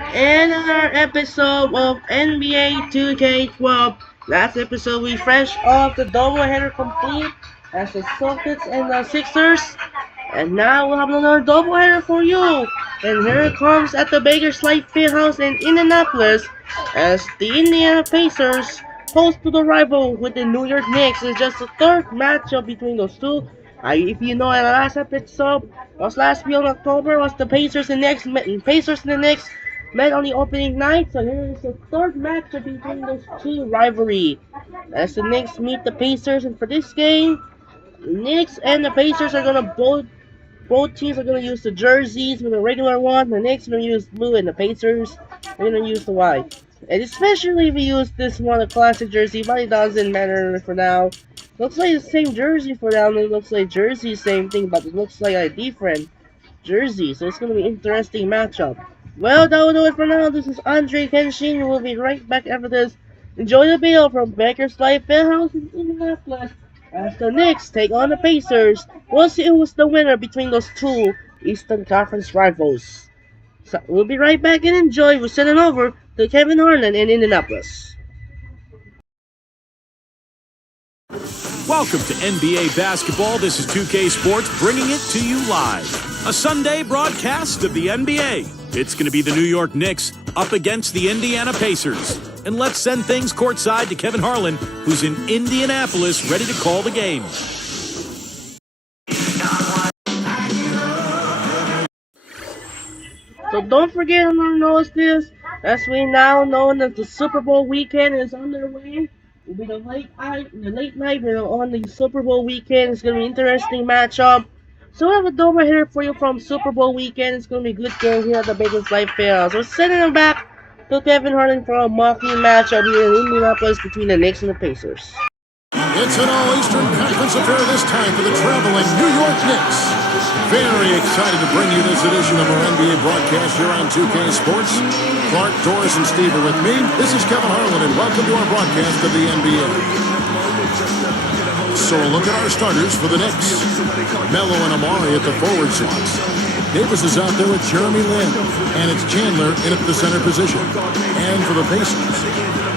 And another episode of NBA 2K12. Last episode we fresh off the doubleheader complete as the Celtics and the Sixers. And now we'll have another doubleheader for you. And here it comes at the Baker's Light Fieldhouse in Indianapolis as the Indiana Pacers host to the rival with the New York Knicks. It's just the third matchup between those two. If you know, in the last episode was last week on October was the Pacers and the Knicks met on the opening night. So here is the third matchup between those two rivalry as the Knicks meet the Pacers. And for this game, Knicks and the Pacers are gonna both teams are gonna use the jerseys with the regular one. The Knicks are gonna use blue, and the Pacers are gonna use the white. And especially if we use this one, a classic jersey, but it doesn't matter for now. Looks like the same jersey for now, and it looks like jersey same thing, but it looks like a different jersey. So it's gonna be an interesting matchup. Well, that will do it for now. This is Andre Kenshin. We'll be right back after this. Enjoy the video from Baker's Light Fieldhouse in Indianapolis as the Knicks take on the Pacers. We'll see who's the winner between those two Eastern Conference rivals. So we'll be right back and enjoy. We're sending over to Kevin Harlan in Indianapolis. Welcome to NBA basketball. This is 2K Sports bringing it to you live. A Sunday broadcast of the NBA. It's going to be the New York Knicks up against the Indiana Pacers. And let's send things courtside to Kevin Harlan, who's in Indianapolis, ready to call the game. So don't forget to notice this, as we now know that the Super Bowl weekend is underway. It'll be the late night on the Super Bowl weekend. It's gonna be an interesting matchup. So we have a double hitter for you from Super Bowl weekend. It's gonna be a good game here at the Baker's Light Fair. So sending them back to Kevin Harlan for a marquee matchup here in Indianapolis between the Knicks and the Pacers. It's an all-Eastern Conference affair this time for the traveling New York Knicks. Very excited to bring you this edition of our NBA broadcast here on 2K Sports. Clark, Doris, and Steve are with me. This is Kevin Harlan, and welcome to our broadcast of the NBA. So a look at our starters for the Knicks. Melo and Amari at the forward slots. Davis is out there with Jeremy Lin, and it's Chandler in at the center position. And for the Pacers,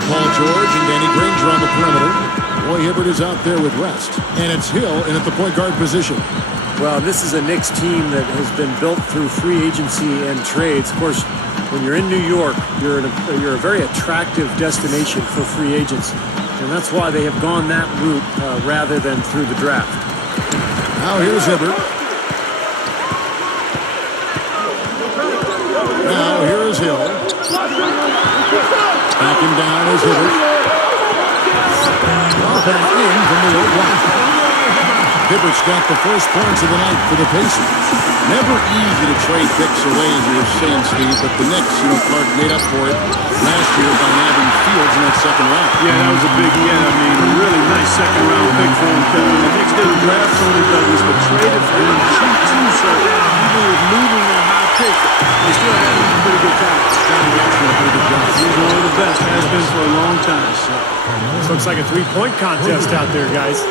Paul George and Danny Granger on the perimeter. Roy Hibbert is out there with Rest, and it's Hill in at the point guard position. Well, this is a Knicks team that has been built through free agency and trades. Of course, when you're in New York, you're a very attractive destination for free agents, and that's why they have gone that route rather than through the draft. Now here's Hibbert. Now here is Hill. Backing down is Hibbert. Back in from the low block. Hibbert's got the first points of the night for the Pacers. Never easy to trade picks away, as you were saying, Steve, but the Knicks, Clark made up for it last year by nabbing Fields in that second round. Yeah, that was a big hit. I mean, a really nice second-round pick for him, Kevin. The Knicks didn't draft Tony Douglas, but traded for him cheap, too, so even with losing that high pick, they still had a pretty good time. He's one of the best, has been for a long time. So. This looks like a three-point contest out there, guys.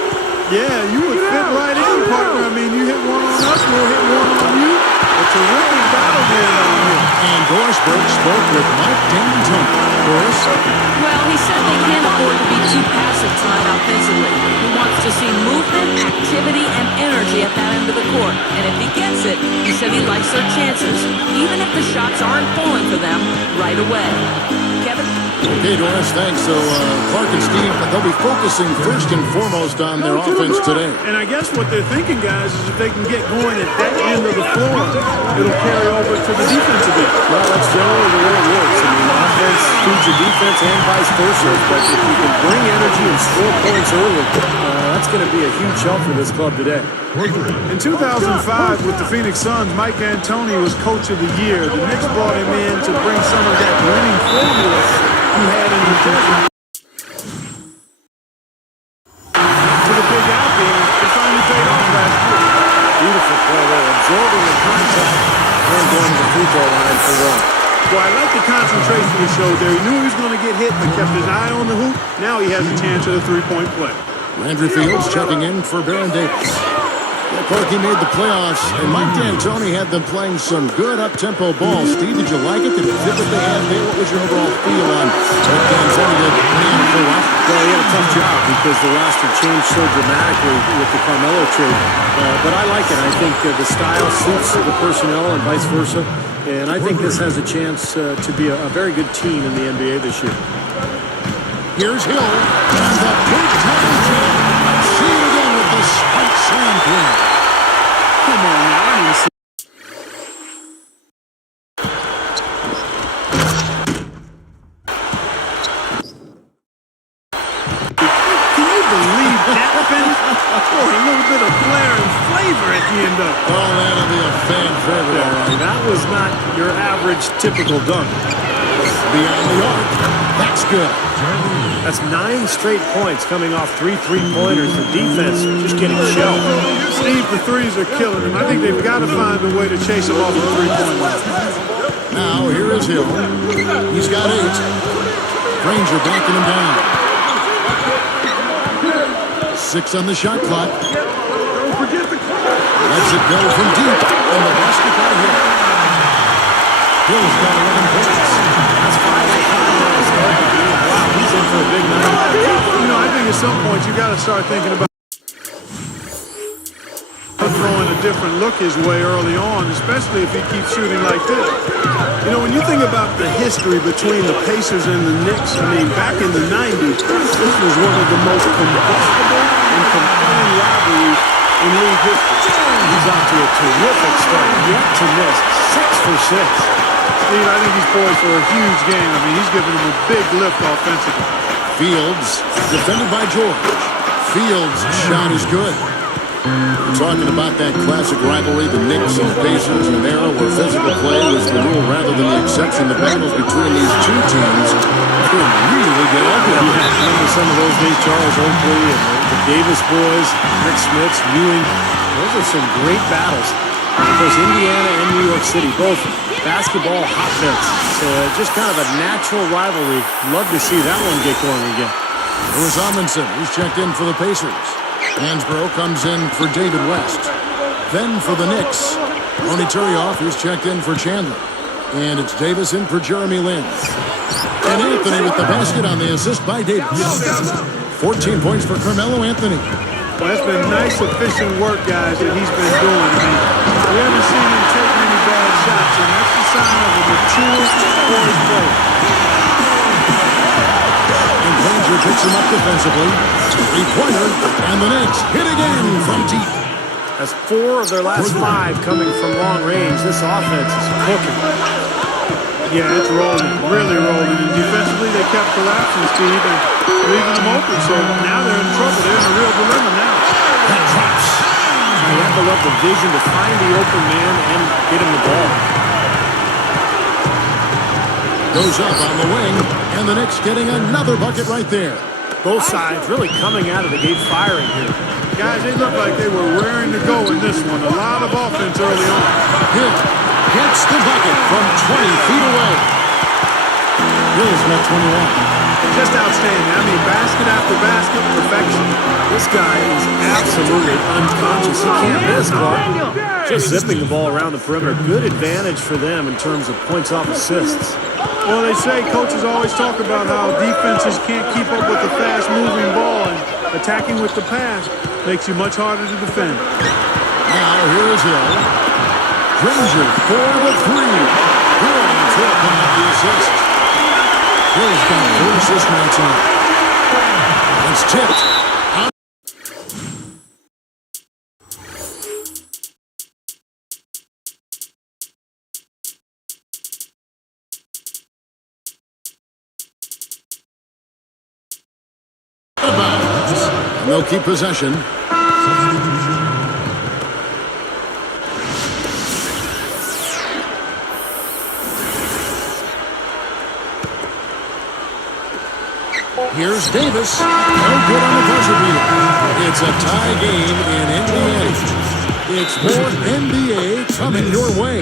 Yeah, you would fit right in, partner. I mean, you hit one on us, we'll hit one on you. It's a really battle going on here. And Doris Burke spoke with Mike D'Antoni. Doris? Well, he said they can't afford to be too passive tonight offensively. He wants to see movement, activity, and energy at that end of the court. And if he gets it, he said he likes their chances, even if the shots aren't falling for them right away. Kevin? Okay, Doris, thanks. So, Clark and Steve, they'll be focusing first and foremost on their offense today. And I guess what they're thinking, guys, is if they can get going at that end of the floor, it'll carry over to the defensive end. Well, that's generally the way it works. I mean, offense feeds your defense and vice versa. But if you can bring energy and score points early, that's going to be a huge help for this club today. In 2005, with the Phoenix Suns, Mike D'Antoni was Coach of the Year. The Knicks brought him in to bring some of that winning formula he had in the desert to the big out game. It finally paid off last year. Beautiful play there, absorbing the contact and going to the free throw line for one. Well, I like the concentration he showed there. He knew he was going to get hit, but kept his eye on the hoop. Now he has a chance at a three-point play. Landry Fields checking in for Baron Davis. Corky made the playoffs, and Mike D'Antoni had them playing some good up-tempo ball. Steve, did you like it? Did it fit what they had there? What was your overall feel on what D'Antoni did in the full roster? Well, he had a tough job because the roster changed so dramatically with the Carmelo trade. But I like it. I think the style suits the personnel and vice versa. And I think this has a chance to be a very good team in the NBA this year. Here's Hill and the big-time jam. See it again with the spike slam three. Come on now, I didn't see. Can you believe that finish? Boy, a little bit of flair and flavor at the end of it. Oh, that'll be a fan favorite, all right. That was not your average typical dunk. Beyond the arc. That's good. That's 9 straight points coming off 3 3-pointers. The defense just getting shelled. Steve, the threes are killing him. I think they've got to find a way to chase him off the three-point line. Now, here is Hill. He's got 8. Granger backing him down. 6 on the shot clock. Lets it go from deep. And the basket by Hill. Hill's got 11 points. That's 5. Wow, he's in for a big night. You know, I think at some point you got to start thinking about throwing a different look his way early on, especially if he keeps shooting like this. You know, when you think about the history between the Pacers and the Knicks, I mean, back in the 90s, this was one of the most combustible and compelling rivalries in league history. He's off to a terrific start. Yet to miss 6 for 6. Steve, I think he's poised for a huge game. I mean, he's giving them a big lift offensively. Fields, defended by George. Fields' shot is good. We're talking about that classic rivalry, the Knicks and Pacers, an era where physical play was the rule rather than the exception. The battles between these two teams could really get ugly. Yeah, remember some of those days, Charles Oakley and the Davis boys, Rick Smiths, Ewing. Those are some great battles. Of course, Indiana and New York City, both basketball hotbeds. So just kind of a natural rivalry. Love to see that one get going again. Lewis Amundsen, he's checked in for the Pacers. Hansbrough comes in for David West. Then for the Knicks, Ronny Turioff, who's checked in for Chandler. And it's Davis in for Jeremy Lin. And Anthony with the basket on the assist by Davis. 14 points for Carmelo Anthony. Well, it's been nice, efficient work, guys, that he's been doing. I mean, we haven't seen him take many bad shots, and that's the sign of a mature, poised player. And Granger picks him up defensively. 3-pointer, and the Knicks hit again from deep. That's 4 of their last 5 coming from long range. This offense is cooking. Yeah, it's rolling, really rolling. And defensively, they kept collapsing, Steve, and leaving them open. So now they're in trouble. They're in a real dilemma now. That drops. You have to love the vision to find the open man and get him the ball. Goes up on the wing, and the Knicks getting another bucket right there. Both sides really coming out of the gate firing here. Guys, they look like they were raring to go in this one. A lot of offense early on. Hill gets the bucket from 20 feet away. Hill's got 21. Just outstanding. I mean, basket after basket, perfection. This guy is absolutely unconscious. He can't miss, Clark. Just zipping the ball around the perimeter. Good advantage for them in terms of points off assists. Well, they say coaches always talk about how defenses can't keep up with the fast-moving ball, and attacking with the pass makes you much harder to defend. Now, here is Hill. Granger for the 3. Hill picking up the assist. Hill's got 4 assists now tonight. It's tipped. And they'll keep possession. Here's Davis. No good on the buzzer beater. It's a tie game in Indiana. It's more NBA coming your way.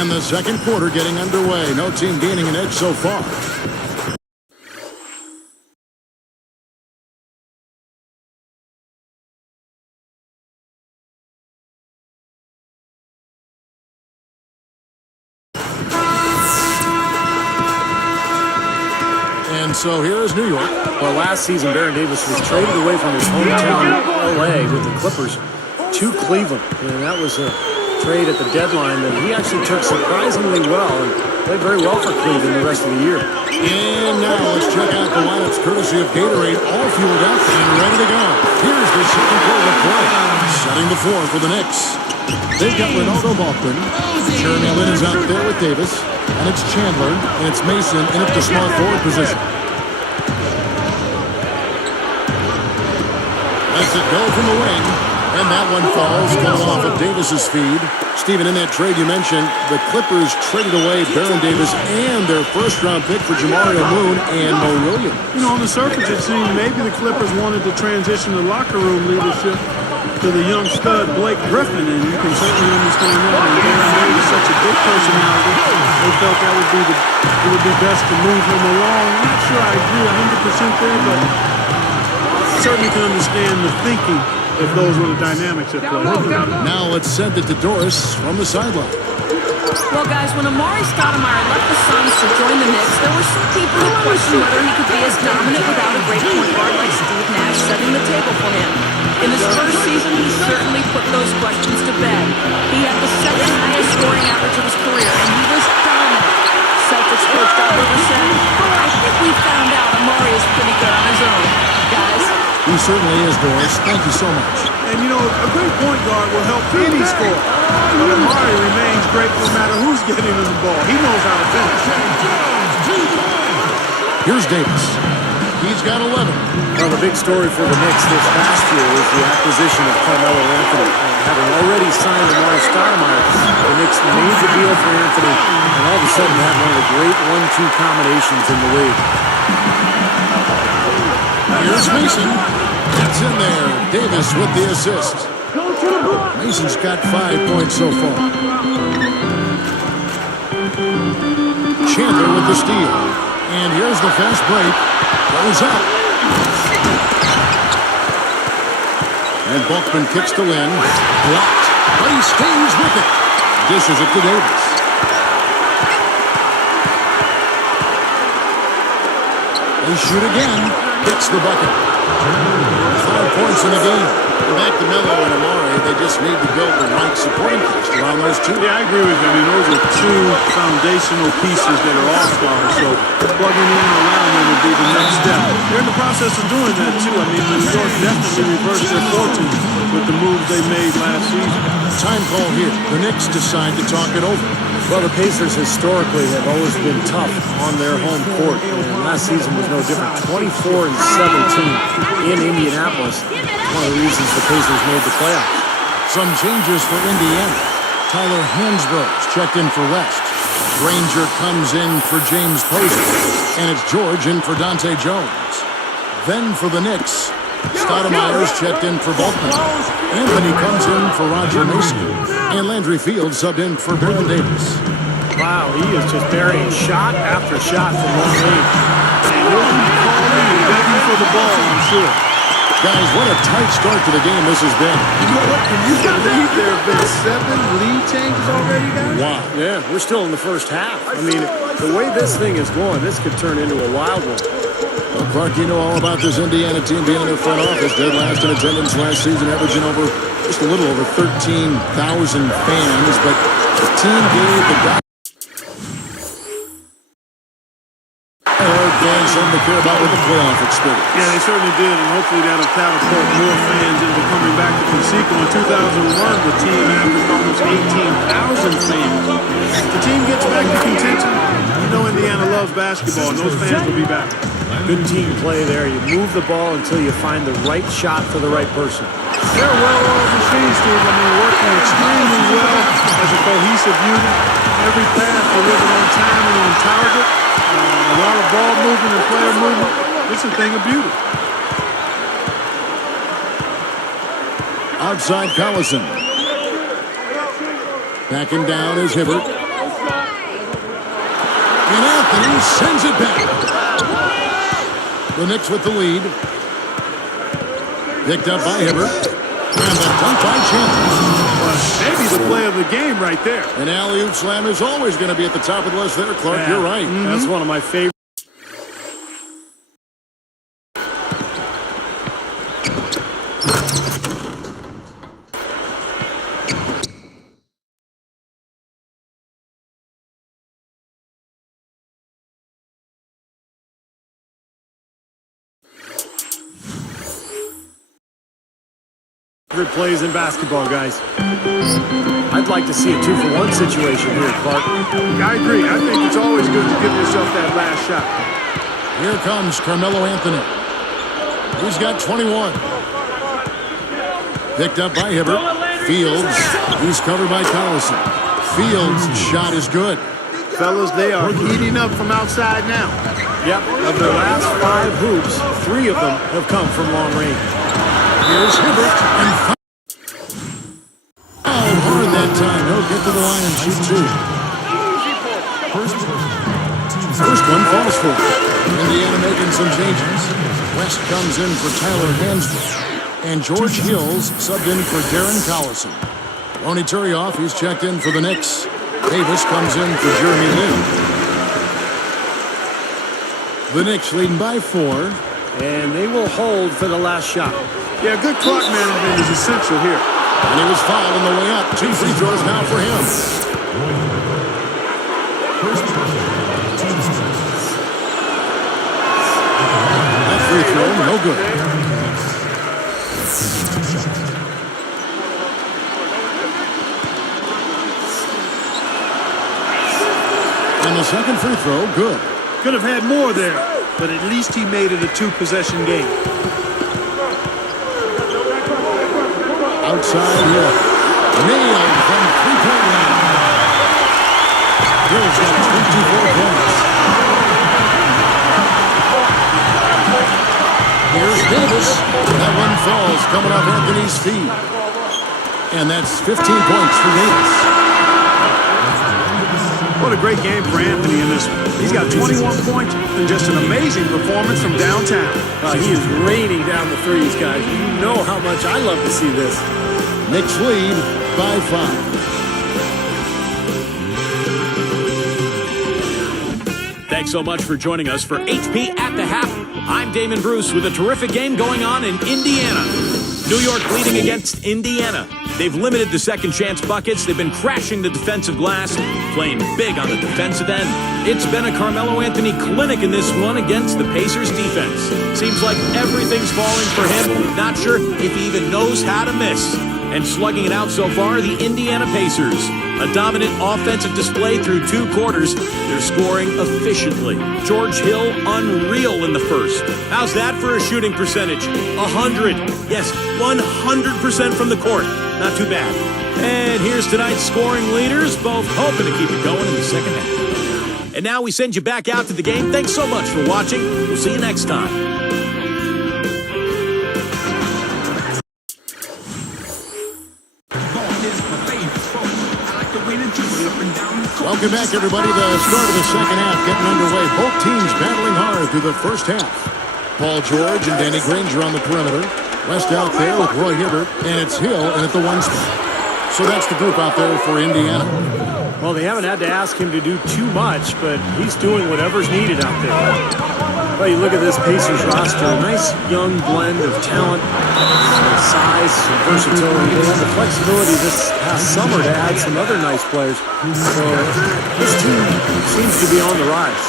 And the second quarter getting underway. No team gaining an edge so far. And so here is New York. Well, last season, Baron Davis was traded away from his hometown, L.A., with the Clippers to Cleveland. And that was a trade at the deadline that he actually took surprisingly well and played very well for Cleveland the rest of the year. And now let's check out the lineups courtesy of Gatorade, all fueled up and ready to go. Here's the second quarter of play. Setting the floor for the Knicks. They've got Ronaldo Balkman. Jeremy Lin is out there with Davis. And it's Chandler, and it's Mason in at the small forward position. Lets it go from the wing, and that one falls, coming off of Davis's feed. Steven, in that trade you mentioned, the Clippers traded away Baron Davis and their first-round pick for Jamario Moon and Mo Williams. You know, on the surface, it seemed maybe the Clippers wanted to transition the locker room leadership to the young stud Blake Griffin, and you can certainly understand that. And Baron Davis is such a big personality. They felt that it would be best to move him along. I'm not sure I agree 100% there, but certainly can understand the thinking if those were the dynamics at play. Now let's send it to Doris from the sideline. Well, guys, when Amari Stoudemire left the Suns to join the Knicks, there were some people who questioned whether he could be as dominant without a great point guard like Steve Nash setting the table for him. In his first season, he certainly put those questions to bed. He had the second highest scoring average of his career, and he was dominant. Celtics coach Doc Rivers said, I think we found out Amari is pretty good on his own. Guys? He certainly is, Doris. Thank you so much. And, you know, a great point guard will help any score. But Amari remains great no matter who's getting him the ball. He knows how to finish. Here's Davis. He's got 11. Well, the big story for the Knicks this past year was the acquisition of Carmelo Anthony. Having already signed Amari Stoudemire, the Knicks made the deal for Anthony, and all of a sudden had one of the great 1-2 combinations in the league. Here's Mason. It's in there. Davis with the assist. Mason's got 5 points so far. Chandler with the steal. And here's the fast break. Goes up. And Balkman kicks to Lin. Blocked. But he stays with it. Dishes it to Davis. They shoot again. Hits the bucket. 5 points in the game. And back to Melo and Amari, they just need to build the right supporting cast around those two. Yeah, I agree with you. I mean, those are two foundational pieces that are all-stars, so plugging in around them would be the next step. They're in the process of doing that, too. I mean, New York definitely reversed their fortune with the moves they made last season. Time call here. The Knicks decide to talk it over. Well, the Pacers historically have always been tough on their home court, and last season was no different. 24-17 in Indianapolis. One of the reasons the Pacers made the playoffs. Some changes for Indiana. Tyler Hansbrough's checked in for West. Granger comes in for James Posey. And it's George in for Dante Jones. Then for the Knicks, Stoudemire's checked in for Balkman. Anthony comes in for Roger Mason. And Landry Fields subbed in for Baron Davis. Wow, he is just burying shot after shot from long range. And he'll be calling and begging for the ball, I'm sure. Guys, what a tight start to the game this has been. You know what? Can you believe there have been 7 lead changes already, guys? Wow. Yeah, we're still in the first half. I mean, the way this thing is going, this could turn into a wild one. Well, Clark, you know all about this Indiana team being in their front office. Dead last in attendance last season, averaging just a little over 13,000 fans. But the team gave the fans something to care about with the playoff experience. Yeah, they certainly did, and hopefully that'll catapult more fans into coming back to Conseco. In 2001, the team averaged almost 18,000 fans. If the team gets back to contention, you know Indiana loves basketball, and those fans will be back. Good team play there. You move the ball until you find the right shot for the right person. They're a well-oiled machine, Steve. I mean, working extremely well as a cohesive unit. Every pass delivered on time and on target. A lot of ball movement and player movement. It's a thing of beauty. Outside Collison. Backing down is Hibbert. And Anthony sends it back. The Knicks with the lead. Picked up by Hibbert. And the dunk by Chandler. Maybe the play of the game right there. An alley-oop slam is always going to be at the top of the list there, Clark. Yeah. You're right. That's one of my favorites. Plays in basketball, guys. I'd like to see a 2-for-1 situation here, Clark. I agree. I think it's always good to give yourself that last shot. Here comes Carmelo Anthony. He's got 21. Picked up by Hibbert. Fields. He's covered by Collison. Fields' shot is good. Fellas, they are heating up from outside now. Yep, of their last 5 hoops, 3 of them have come from long range. Here's Hibbert. And hard that time. He'll get to the line and shoot 2. First one falls for him. Indiana making some changes. West comes in for Tyler Hansbrough. And George Hills subbed in for Darren Collison. Ronny Turioff, he's checked in for the Knicks. Davis comes in for Jeremy Lin. The Knicks leading by 4. And they will hold for the last shot. Yeah, good clock management is essential here. And he was fouled on the way up. 2 free throws now for him. That free throw, no good. And the second free throw, good. Could have had more there, but at least he made it a 2-possession game. Outside here. Nailed from three-point line. Hill's got 24 points. Here's Davis. That one falls coming off Anthony's feet. And that's 15 points for Davis. What a great game for Anthony in this one. He's got 21 points and just an amazing performance from downtown. He is raining down the threes, guys. You know how much I love to see this. Knicks lead by 5. Thanks so much for joining us for HP at the Half. I'm Damon Bruce with a terrific game going on in Indiana. New York leading against Indiana. They've limited the second chance buckets. They've been crashing the defensive glass, playing big on the defensive end. It's been a Carmelo Anthony clinic in this one against the Pacers defense. Seems like everything's falling for him. Not sure if he even knows how to miss. And slugging it out so far, the Indiana Pacers. A dominant offensive display through 2 quarters. They're scoring efficiently. George Hill, unreal in the first. How's that for a shooting percentage? 100. Yes, 100% from the court. Not too bad. And here's tonight's scoring leaders, both hoping to keep it going in the second half. And now we send you back out to the game. Thanks so much for watching. We'll see you next time. Welcome back, everybody. The start of the second half getting underway. Both teams battling hard through the first half. Paul George and Danny Granger on the perimeter. West out there with Roy Hibbert, and it's Hill in at the 1 spot. So that's the group out there for Indiana. Well, they haven't had to ask him to do too much, but he's doing whatever's needed out there. Well, you look at this Pacers roster, a nice young blend of talent, size, and versatility. They had the flexibility this past summer to add some other nice players. So this team seems to be on the rise.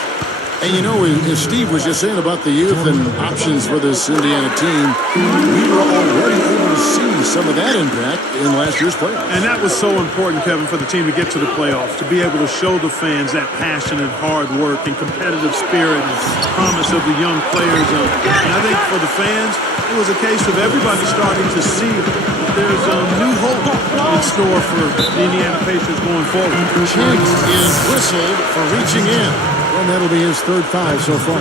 And you know, as Steve was just saying about the youth and options for this Indiana team, we were already able to see some of that impact in last year's playoffs. And that was so important, Kevin, for the team to get to the playoffs, to be able to show the fans that passion and hard work and competitive spirit and promise of the young players. And I think for the fans, it was a case of everybody starting to see that there's a new hope in store for the Indiana Pacers going forward. Chig is whistled for reaching in. And that'll be his third 5 so far.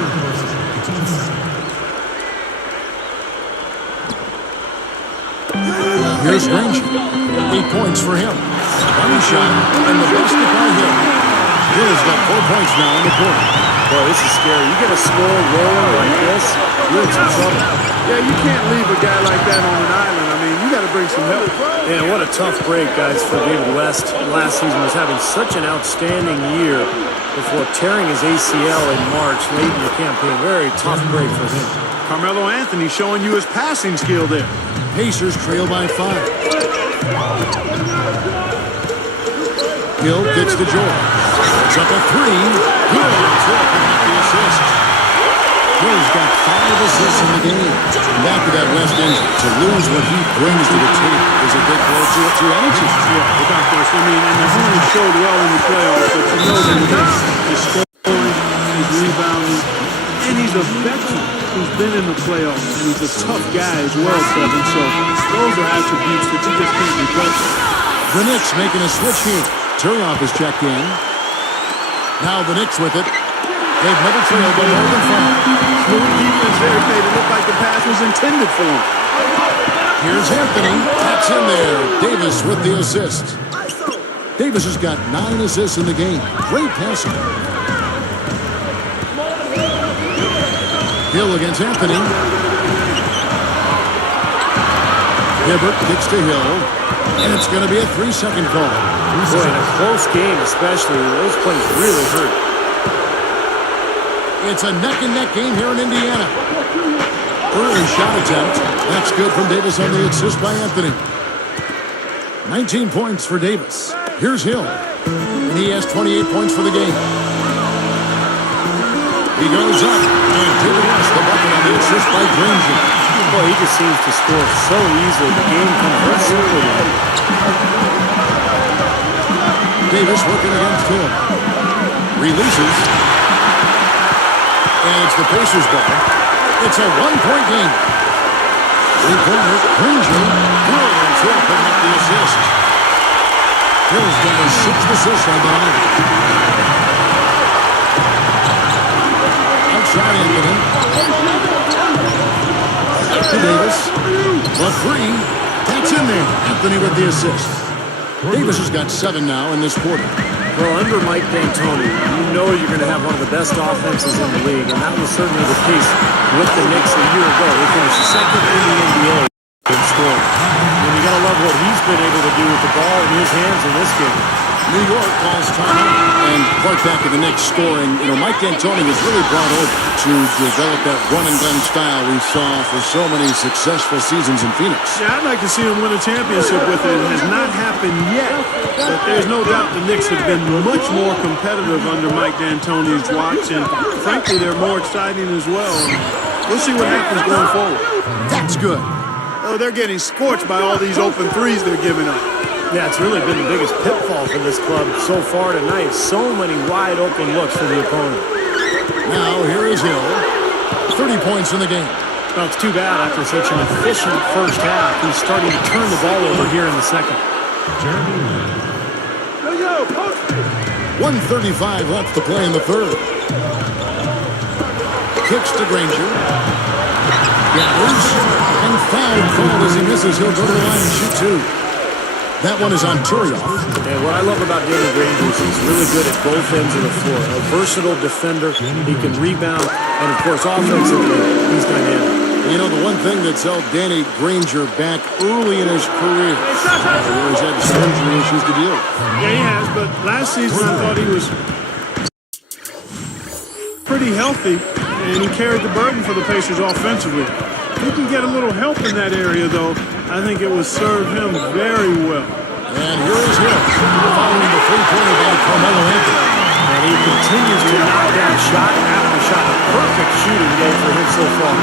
Here's Granger. 8 points for him. Money shot and the basket by Hill. Hill's got 4 points now in the quarter. Boy, this is scary. You get a score rolling like this, you're in some trouble. Yeah, you can't leave a guy like that on an island. I mean, you got to bring some help. Yeah, what a tough break, guys, for David West. Last season was having such an outstanding year before tearing his ACL in March late in the campaign. Very tough break for him. Carmelo Anthony showing you his passing skill there. Pacers trail by 5. Hill gets to George. It's up a 3. Good. Hill can make the assist. Hill's got 5 assists in the game. Back to that West injury. To lose what he brings to the table is a big blow to any team. Yeah, without question. I mean, and he's only showed well in the playoffs, but you know that he's scoring, he's rebounding, and he's a veteran who's been in the playoffs, and he's a tough guy as well, Kevin. So those are attributes that you just can't replace. The Knicks making a switch here. Turnoff is checked in. Now the Knicks with it. They've never trailed by more than 5. Smooth defense there made it look like the pass was intended for him. Here's Anthony. That's in there. Davis with the assist. Davis has got 9 assists in the game. Great passing. Hill against Anthony. Hibbert kicks to Hill. And it's going to be a 3-second call. Boy, in a close game especially, those plays really hurt. It's a neck-and-neck game here in Indiana. Early shot attempt. That's good from Davis on the assist by Anthony. 19 points for Davis. Here's Hill. And he has 28 points for the game. He goes up. And David West, the bucket on the assist by Granger. Boy, he just seems to score so easily. The game comes very simple to him. Davis working against Hill. Releases. And it's the Pacers ball. It's a 1-point game. 3-pointer, Granger. Hill and Hill putting up the assist. Hill's got his 6th assist on the night. Outside Anthony. To Davis. A 3. That's in there. Anthony with the assist. Davis has got 7 now in this quarter. Well, under Mike D'Antoni, you know you're going to have one of the best offenses in the league, and that was certainly the case with the Knicks a year ago. They finished second in the NBA in scoring. And you got to love what he's been able to do with the ball in his hands in this game. New York calls timeout. And part back to the Knicks scoring. You know, Mike D'Antoni was really brought over to develop that run-and-gun style we saw for so many successful seasons in Phoenix. Yeah, I'd like to see him win a championship with it. It has not happened yet, but there's no doubt the Knicks have been much more competitive under Mike D'Antoni's watch, and frankly, they're more exciting as well. We'll see what happens going forward. That's good. Oh, they're getting scorched by all these open threes they're giving up. Yeah, it's really been the biggest pitfall for this club so far tonight. So many wide open looks for the opponent. Now, here is Hill. 30 points in the game. Well, it's too bad after such an efficient first half. He's starting to turn the ball over here in the second. 1:35 left to play in the third. Kicks to Granger. Gathers. And foul call as he misses. He'll go to the line and shoot 2. That one is on Turioff. And what I love about Danny Granger is he's really good at both ends of the floor. A versatile defender. He can rebound. And, of course, offensively, he's dynamic. You know, the one thing that's held Danny Granger back early in his career, he's had some injury issues to deal with. Yeah, he has, but last season I thought he was pretty healthy, and he carried the burden for the Pacers offensively. He can get a little help in that area, though. I think it would serve him very well. And here is Hill, following the three-pointer by Carmelo Anthony. And he continues to knock down shot after shot. A perfect shooting day for him so far.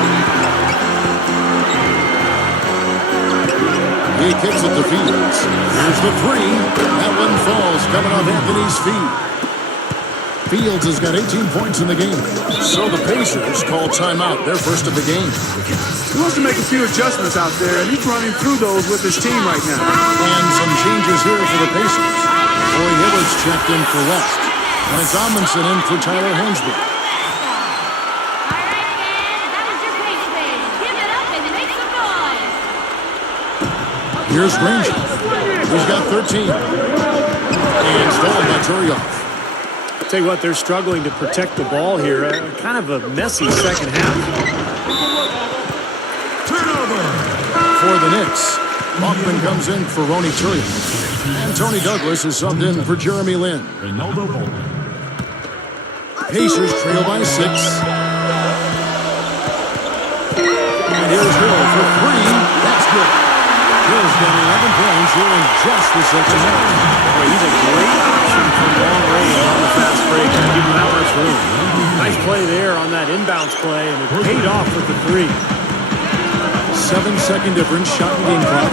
He kicks it to Fields. Here's the 3. That one falls, coming off Anthony's feet. Fields has got 18 points in the game. So the Pacers call timeout, their first of the game. He wants to make a few adjustments out there, and he's running through those with his team right now. And some changes here for the Pacers. Roy Hibbert's checked in for West. And it's Amundsen in for Tyler Hansbrough. Here's Granger. He's got 13. And stolen by Turioff. Tell you what, they're struggling to protect the ball here. Kind of a messy second half. Turnover for the Knicks. Hoffman comes in for Ronnie Turian. And Tony Douglas is subbed in for Jeremy Lin. Pacers trail by 6. And here's Hill for 3. That's good. Hill's got 11 points here in just the second half. Boy, he's a great option from long range on the fast break. Give him that much room. Nice play there on that inbounds play, and it paid off with the 3. 7-second difference, shot and game clock.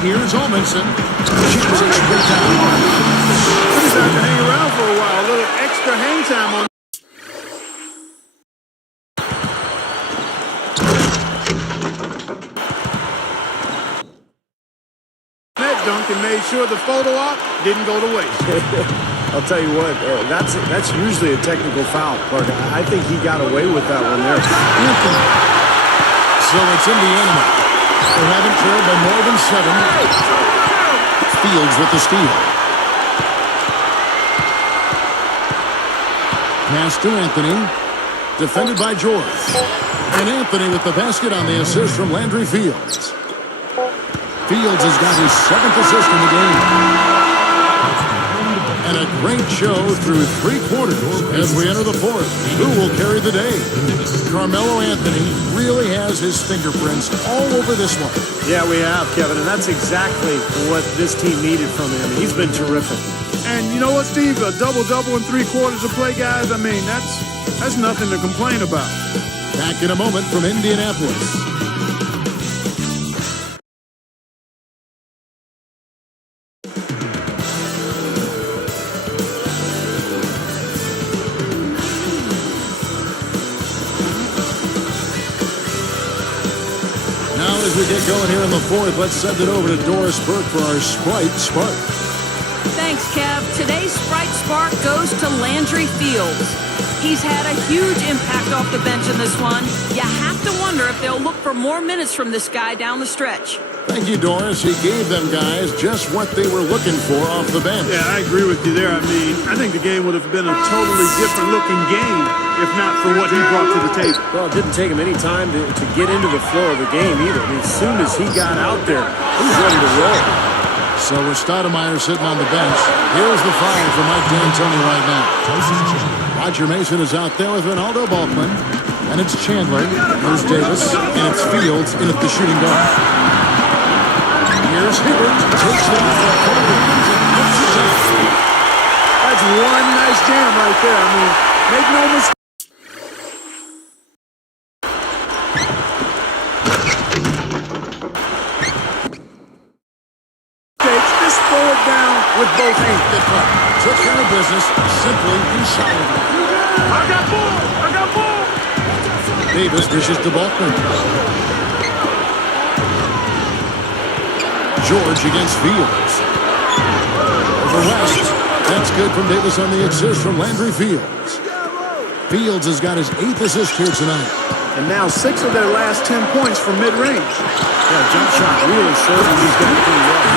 Here's Olminson. Shoots it straight down. He's had to hang around for a while. A little extra hang time on. That dunk and made sure the photo op didn't go to waste. I'll tell you what, that's usually a technical foul, but I think he got away with that one there. So it's Indiana. They haven't trailed by more than 7. Fields with the steal. Pass to Anthony. Defended by George. And Anthony with the basket on the assist from Landry Fields. Fields has got his 7th assist in the game. And a great show through 3 quarters as we enter the 4th. Who will carry the day? Carmelo Anthony really has his fingerprints all over this one. Yeah, we have, Kevin, and that's exactly what this team needed from him. He's been terrific. And you know what, Steve? A double-double in 3 quarters of play, guys. I mean, that's nothing to complain about. Back in a moment from Indianapolis. As we get going here in the 4th, let's send it over to Doris Burke for our Sprite Spark. Thanks, Kev. Today's Sprite Spark goes to Landry Fields. He's had a huge impact off the bench in this one. You have to wonder if they'll look for more minutes from this guy down the stretch. Thank you, Doris. He gave them guys just what they were looking for off the bench. Yeah, I agree with you there. I mean, I think the game would have been a totally different-looking game if not for what he brought to the table. Well, it didn't take him any time to get into the flow of the game either. I mean, as soon as he got out there, he was ready to roll. So with Stoudemire sitting on the bench, here's the foul for Mike D'Antoni right now. Roger Mason is out there with Ronaldo Balkman. And it's Chandler, there's Davis, and it's Fields in at the shooting guard. Here's Hibbert, takes it off the corner and puts it down. That's one nice jam right there. I mean, make no mistake. Just throw it down with both hands. Took care of business simply and solidly. I got ball! I got ball! Davis dishes to Balkman. George against Fields. Over West. That's good from Davis on the assist from Landry Fields. Fields has got his 8th assist here tonight. And now 6 of their last 10 points from mid-range. Yeah, jump shot really served these guys pretty well.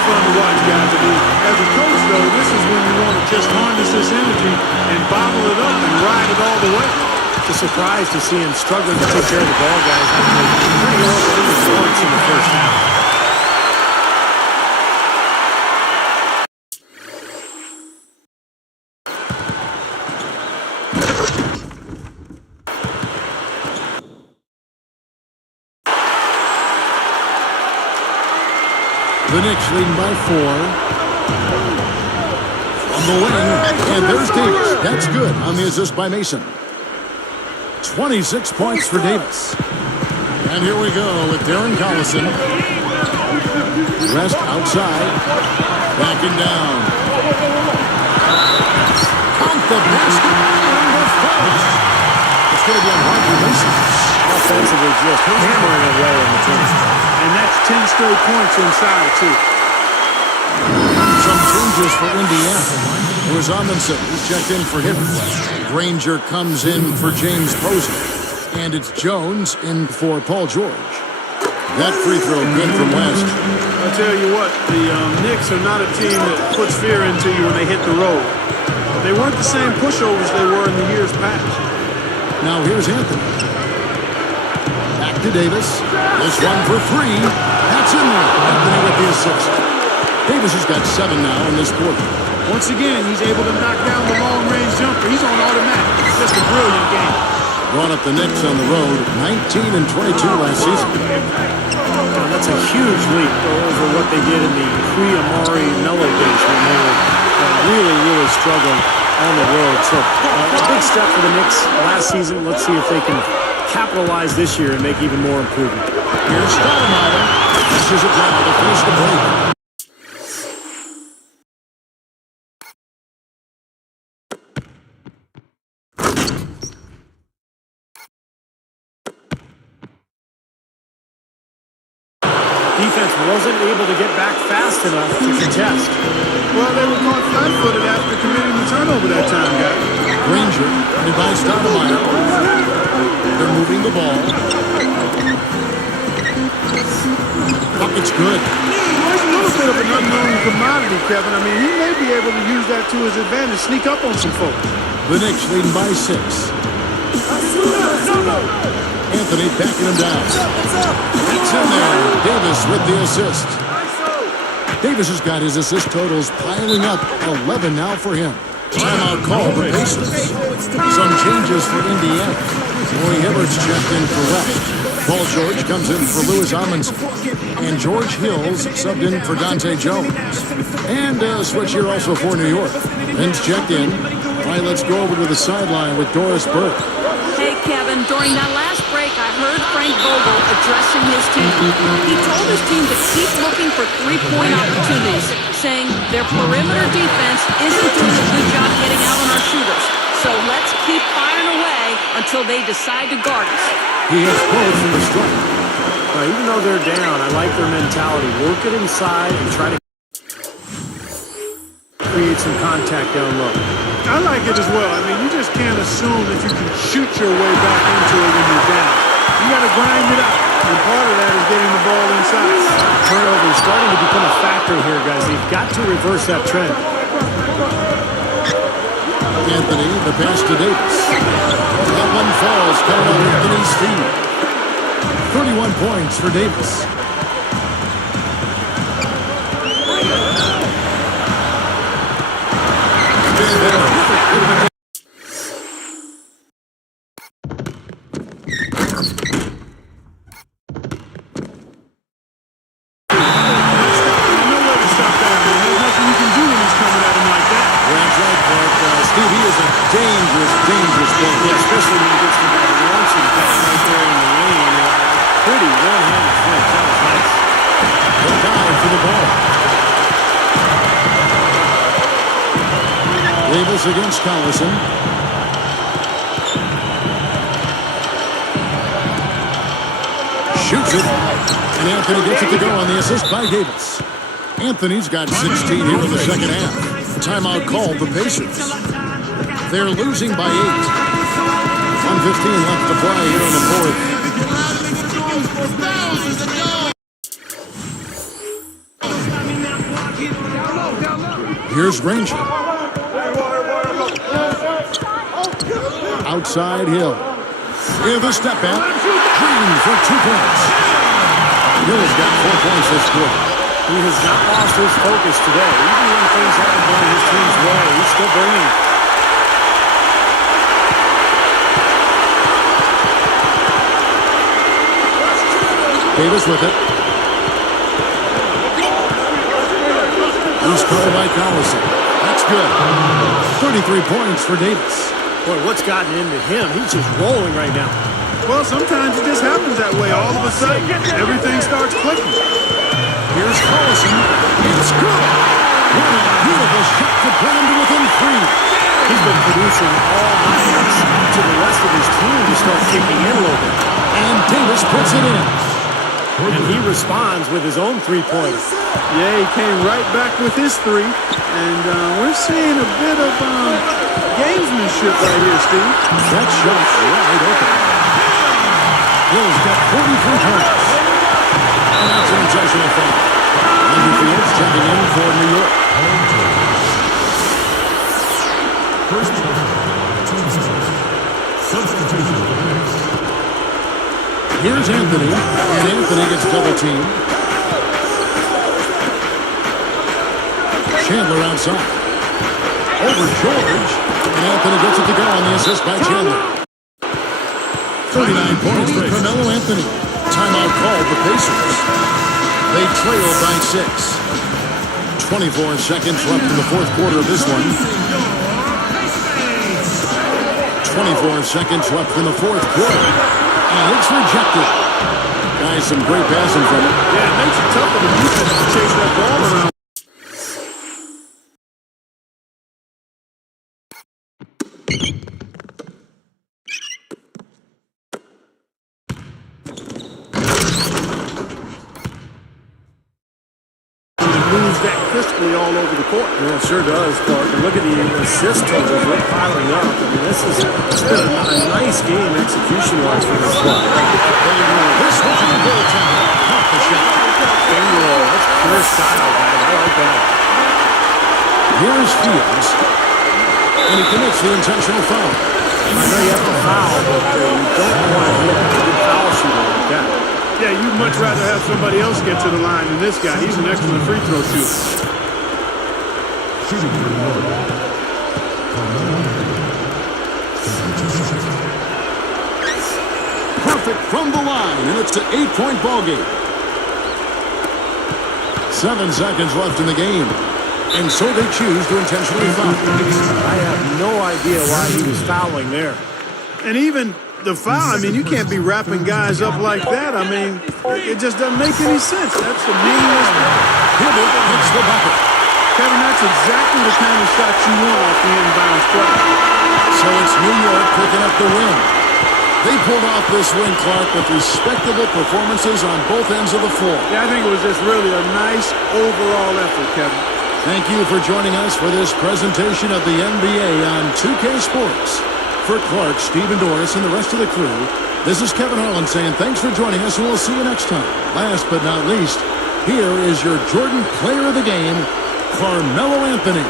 Fun to watch, guys. I mean, as a coach, though, this is when you want to just harness this energy and bottle it up and ride it all the way. It's a surprise to see him struggling to take care of the ball, guys. Pretty low points in the first half. The Knicks leading by 4. On the wing, and there's Davis. That's good on the assist by Mason. 26 points for Davis. And here we go with Darren Collison. Rest outside. Backing down. Count the basket and the foul. It's going to be on Roger Mason. Offensively, just hammering away in the team. And that's 10 straight points inside, too. Some changes changes for Indiana. Lewis Amundsen checked in for Hibbert. Granger comes in for James Posey. And it's Jones in for Paul George. That free throw good from West. I'll tell you what, the Knicks are not a team that puts fear into you when they hit the road. They weren't the same pushovers they were in the years past. Now here's Anthony. Back to Davis. This one for three. That's in there. Anthony with the assist. Davis has got 7 now in this quarter. Once again, he's able to knock down the long-range jumper. He's on automatic. It's just a brilliant game. Brought up the Knicks on the road, 19 and 22 last season. That's a huge leap over what they did in the pre-Amari Melo days when they were really struggling on the road. So a big step for the Knicks last season. Let's see if they can capitalize this year and make even more improvement. Here's Stoudemire. This is it now to finish the break. Defense wasn't able to get back fast enough to contest. Well, they were caught flat-footed after committing the turnover that time, guys. Granger, and by Stoudemire. They're moving the ball. Bucket's good. Well, he's a little bit of an unknown commodity, Kevin. I mean, he may be able to use that to his advantage, sneak up on some folks. The Knicks leading by 6. Anthony backing him down. It's in there. Davis with the assist. Davis has got his assist totals piling up. 11 now for him. Timeout call for Pacers. Some changes for Indiana. Roy Hibbert's checked in for West. Paul George comes in for Lewis Amundsen. And George Hills subbed in for Dante Jones. And a switch here also for New York. Vince checked in. All right, let's go over to the sideline with Doris Burke. Hey, Kevin, during that last break, I heard Frank Vogel addressing his team. He told his team to keep looking for three-point opportunities, saying their perimeter defense isn't doing a good job getting out on our shooters. So let's keep firing away until they decide to guard us. He has both from the strike. Even though they're down, I like their mentality. Work it inside and try to create some contact down low. I like it as well. I mean, you just can't assume that you can shoot your way back into it when you're down. You got to grind it out, and part of that is getting the ball inside. Turnover is starting to become a factor here, guys. They've got to reverse that trend. Anthony, the pass to Davis. That one falls, coming on Anthony's feet. 31 points for Davis. Dangerous play. Yeah, especially when he gets to that launching pass right there in the lane. Pretty one-handed finish. That was nice. They're down for the ball. Davis against Collison. Shoots it. And Anthony gets it to go on the assist by Davis. Anthony's got 16 here in the second half. Timeout called the Pacers. They're losing by 8. 1:15 left to play here in the fourth. Here's Granger. Outside Hill. Here the step back. Green for 2 points. Hill's got 4 points this quarter. He has not lost his focus today. Even when things haven't gone his team's way, he's still bringing it. Davis with it. He's covered by Collison. That's good. 33 points for Davis. Boy, what's gotten into him? He's just rolling right now. Well, sometimes it just happens that way. All of a sudden, everything starts clicking. Here's Collison. It's good. What a beautiful shot to put him to within 3. He's been producing all night. It's up to the rest of his team to start kicking in a little bit. And Davis puts it in. And he responds with his own three-pointer. Yeah, he came right back with his three. And we're seeing a bit of gamesmanship right here, Steve. That shot's wide open. Hill's got 43 points. And that's an intentional foul. Andrew Fields checking in for New York. First substitution. Here's Anthony, and Anthony gets double-teamed. Chandler outside. Over George, and Anthony gets it to go on the assist by Chandler. 39 points for Carmelo Anthony. Timeout called the Pacers. They trail by 6. 24 seconds left in the fourth quarter of this one. 24 seconds left in the fourth quarter. And it's rejected. Guys, some great passing from him. Yeah, it makes it tough for the defense to chase that ball around. That crisply all over the court. Yeah, it sure does, Clark. And look at the assist totals. They're piling up. I mean, it's been a nice game execution-wise for this one. This one from the goaltender. Off the shot. That's pure style, man. I like that. Here's Fields. And he commits the intentional foul. I know you have to foul, but you don't want to hit a good foul shooter like that. Yeah, you'd much rather have somebody else get to the line than this guy. He's an excellent free throw shooter. Perfect from the line, and it's an 8-point ball game. 7 seconds left in the game, and so they choose to intentionally foul. I have no idea why he was fouling there. And even the foul, I mean, you can't be wrapping guys up like that. I mean, it just doesn't make any sense. That's a meaningless foul. Hibbert hits the bucket. Kevin, that's exactly the kind of shot you want off the inbounds play. So it's New York picking up the win. They pulled off this win, Clark, with respectable performances on both ends of the floor. Yeah, I think it was just really a nice overall effort, Kevin. Thank you for joining us for this presentation of the NBA on 2K Sports. For Clark, Steve, and Doris, and the rest of the crew, this is Kevin Harlan saying thanks for joining us, and we'll see you next time. Last but not least, here is your Jordan Player of the Game, Carmelo Anthony.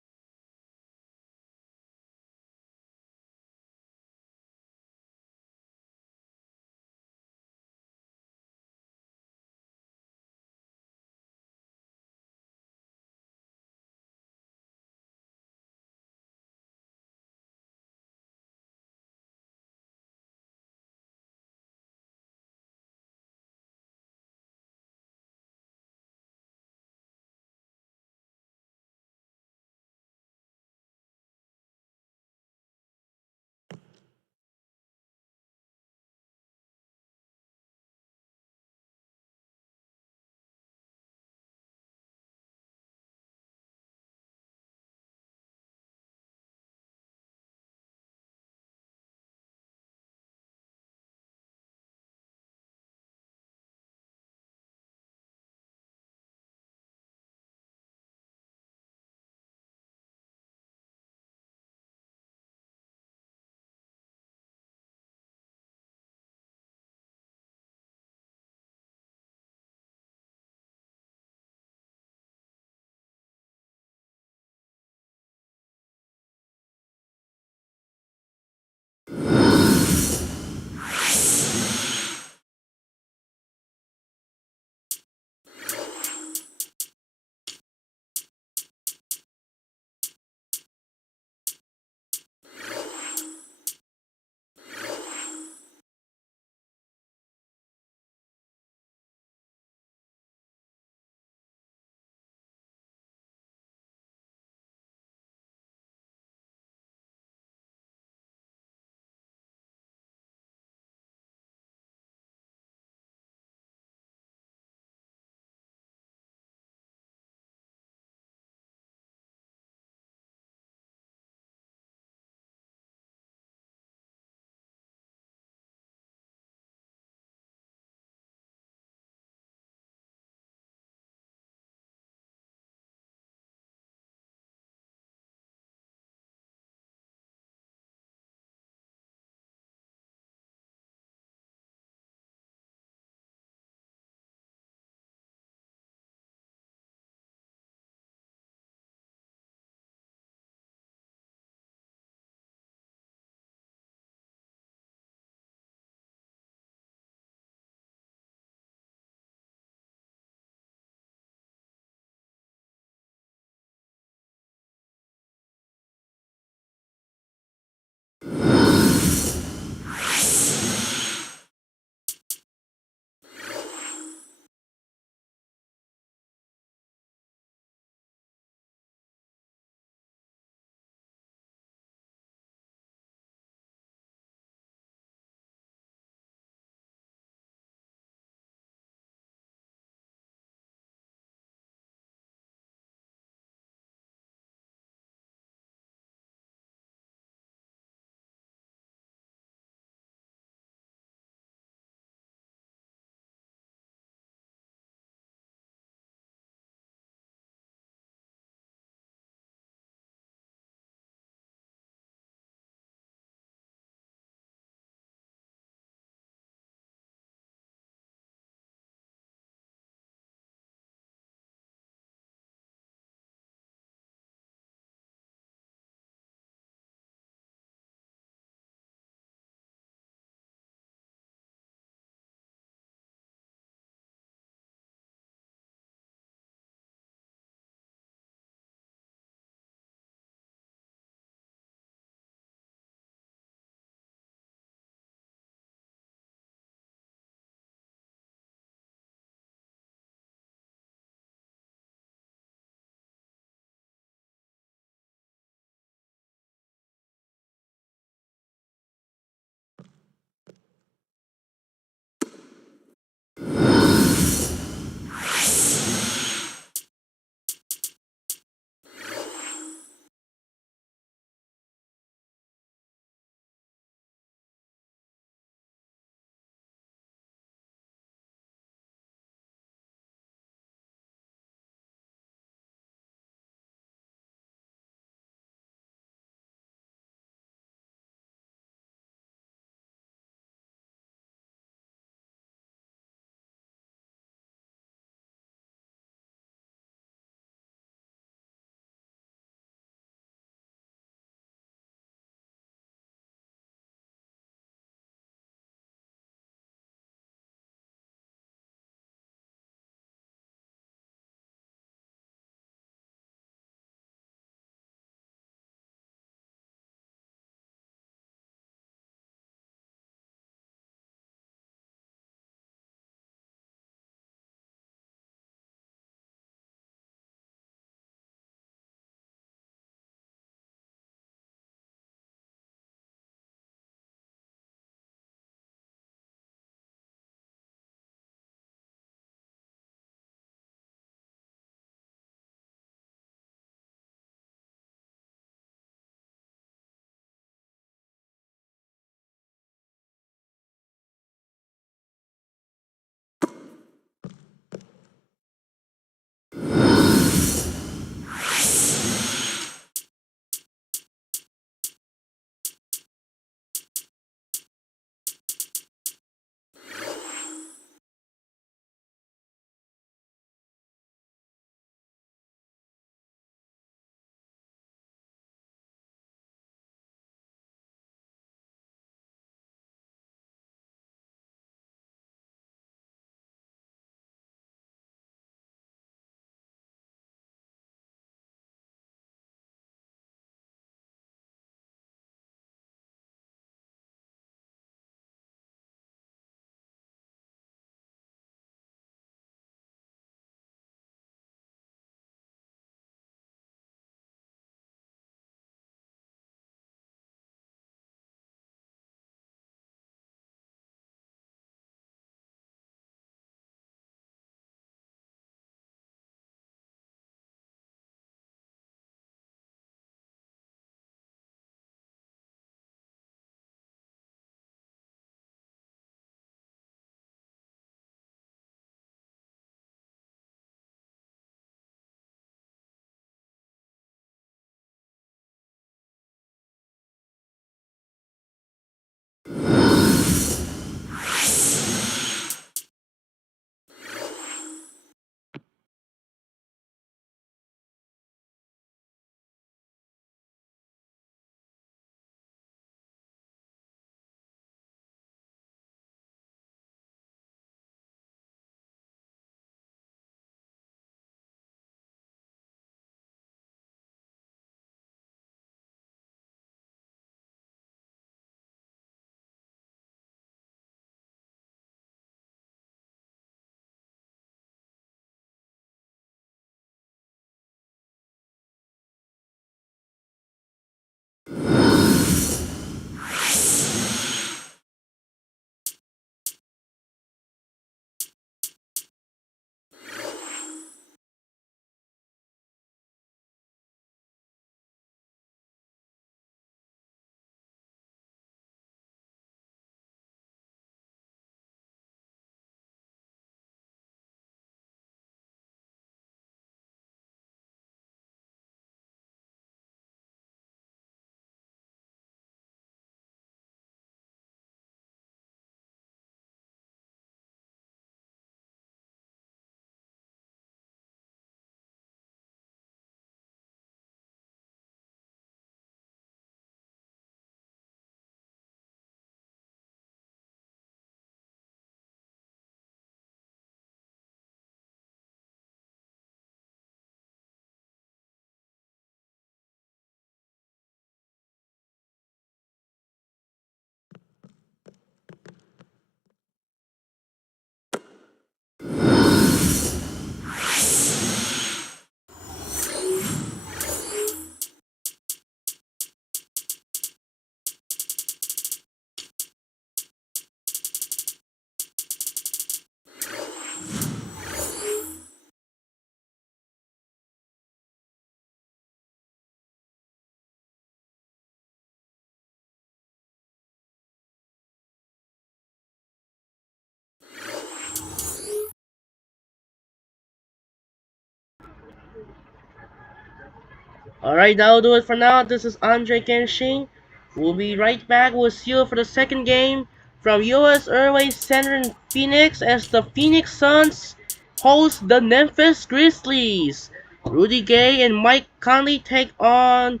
Alright, that'll do it for now. This is Andre Kenshin. We'll be right back. We'll see you for the second game from US Airways Center in Phoenix as the Phoenix Suns host the Memphis Grizzlies. Rudy Gay and Mike Conley take on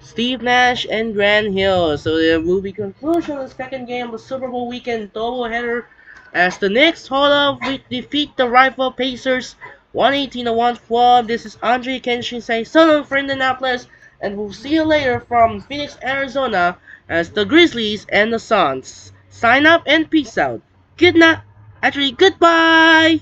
Steve Nash and Grant Hill. So there will be conclusion of the second game of the Super Bowl weekend doubleheader as the Knicks hold up defeat the rival Pacers 118 to 112. This is Andre Kenshin saying so long for Indianapolis, and we'll see you later from Phoenix, Arizona as the Grizzlies and the Suns. Sign up and peace out. Good night. Actually, goodbye.